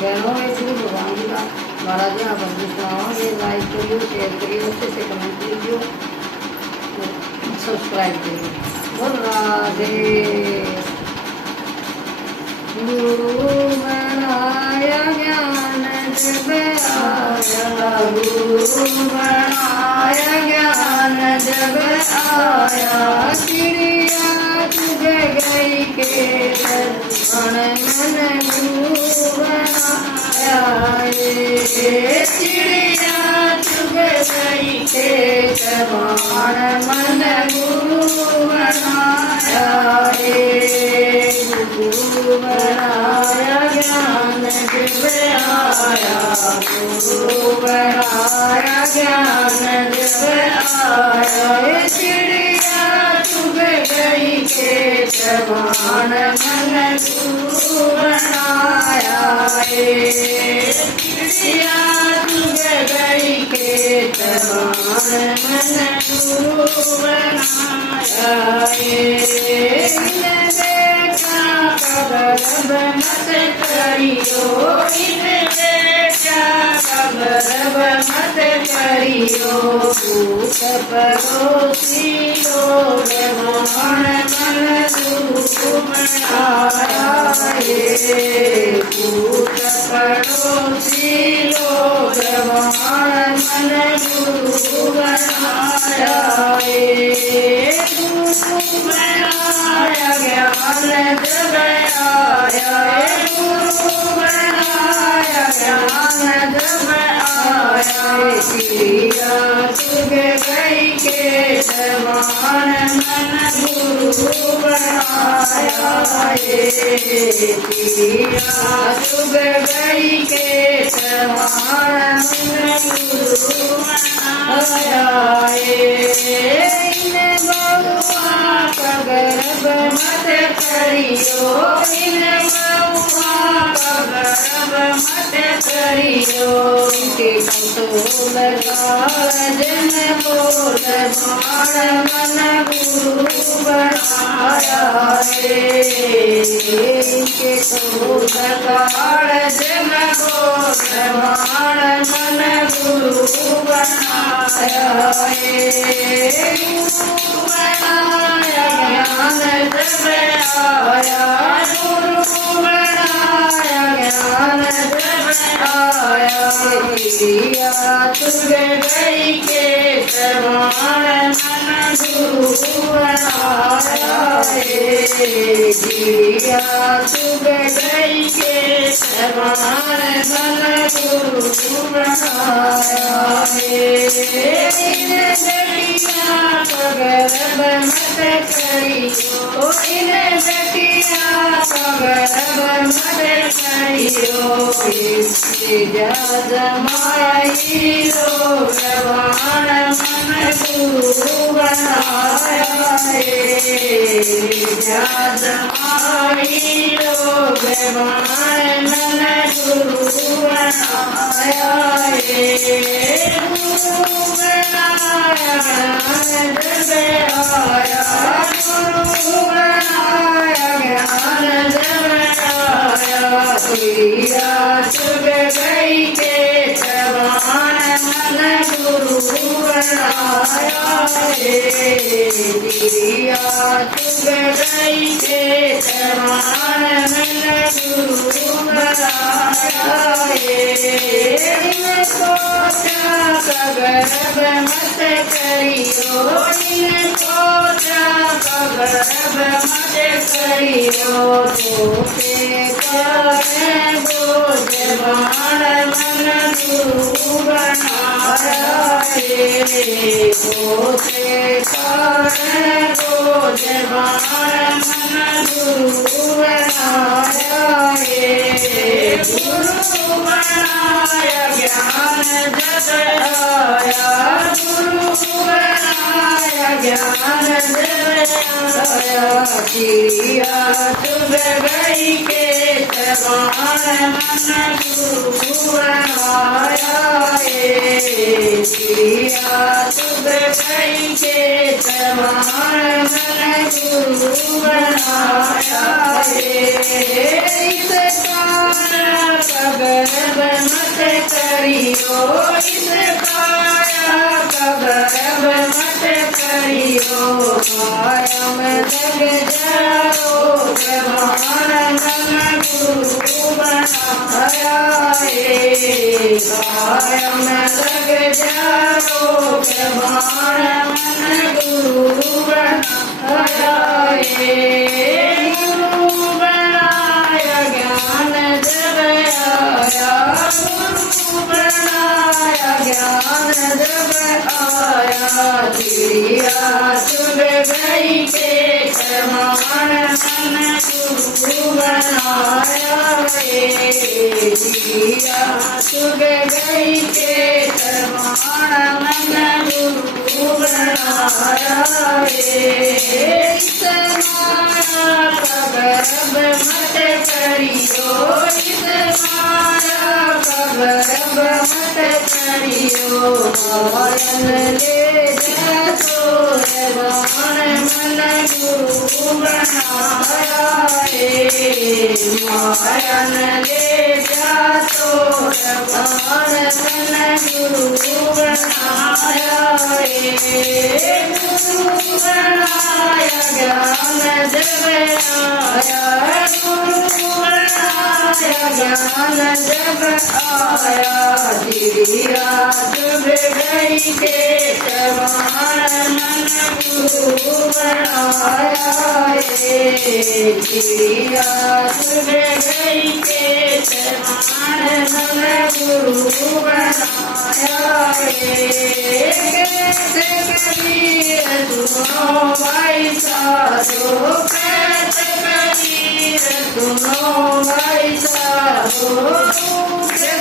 बहनों एक भी भगवान जी का महाराज यहाँ बंदी सुनाओ। ये लाइक करियो, शेयर करियो, अच्छे से कमेंट कीजिए, सब्सक्राइब करिए। बोल राधे। गुरु बनाया ज्ञान जब आया, गुरु बनाया ज्ञान जब आया, चिड़िया चुग गई के मन मन गुरु बनाया। चिड़िया चुग गई के मन मन गुरु बनाया। गुरु बनाया ज्ञान जब आया, गुरु बनाया ज्ञान जब आया, चिड़िया चुग गई के मन मन गुरु बनाया। चिड़िया चुग गई के मन मन गुरु बनाया। खबर मत करियो, इन बेटा खबर मत करियो, भूत पड़ोसी लोग मन मन गुरु बनाया। भूत पड़ोसी लोग मन मन गुरु बनाया। गुरु बनाया ज्ञान जब आया, गुरु बनाया ज्ञान जब आया, चिड़िया चुग गई के मन मन गुरु बनाया। चिड़िया चुग गई के मन मन गुरु बनाया। खबर मत करियो, इन बउआ खबर मत करियो, के कंसोल काज में बोल मान मन गुरु बनाया। के कंसोल काज में बोल मान मन गुरु बनाया। गुरु बनाया ज्ञान जब आया, गुरु बनाया ज्ञान जब आया, चिड़िया चुग गई के मन मन गुरु बनाया। चिड़िया चुग गई के मन मन गुरु बनाया। खबर मत करियो, इन बेटिया खबर मत करियो, इससे जमाई लोग मन मन गुरु बनाया। जमाई लोग मन मन गुरु बनाया। गुरु बनाया ज्ञान जब आया, गुरु बनाया ज्ञान जब आया, चिड़िया चुग गई के मन मन गुरु बनाया। चिड़िया चुग गई के मन मन गुरु बनाया। खबर मत करियो, इनको खबर मत करियो, तोते करे बोझ मान मन गुरु बनाया। तोते करे बोझ मान मन गुरु बनाया। गुरु बनाया ज्ञान जब आया, गुरु बनाया ज्ञान जब आया, चिड़िया चुग गई के मन मन गुरु बनाया। चिड़िया चुग गई के मन मन गुरु बनाया। जाओ प्रमाण मन गुरु बनाया कायम लग जाओ प्रमाण मन गुरु बनाया गुरु बनाया ज्ञान जब आया गुरु बनाया ज्ञान जब आया चिड़िया चुग गई के प्रमाण मन गुरु बनाया चिड़िया चुग गई के प्रमाण मन गुरु बनाया माया का गर्भ मत करियो माया का गर्भ मत करियो मायन ले जा सोरवान मन गुरु बनाया मायन ले जा सोरवान मन गुरु बनाया गुरु बनाया ज्ञान जब आया गुरु बनाया ज्ञान जब आया चिड़िया चुग गई के प्रमाण मन गुरु बनाया चिड़िया चुग गई के प्रमाण मन गुरु बनाया कैसे कबीर सुनो भाई साधो कैसे कबीर सुनो भाई साधो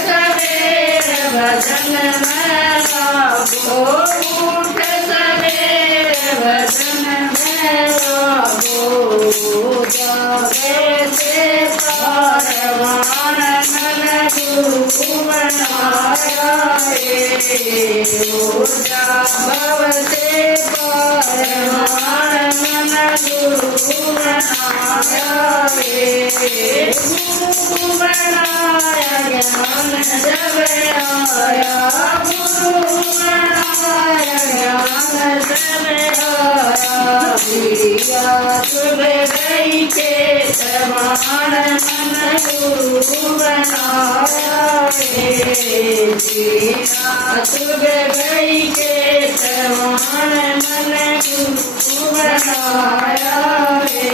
सवेर भजन में लागो उठ सवेर भजन में लागो जागे से पारवान मन गुरु बनाया भव से पारवान मन गुरु बनाया गुरु बनाया ज्ञान जब आया गुरु बनाया ज्ञान जब आया चिड़िया चुग गई के प्रमाण मन गुरु बनाया चिड़िया चुग गई के प्रमाण मन गुरु बनाया रे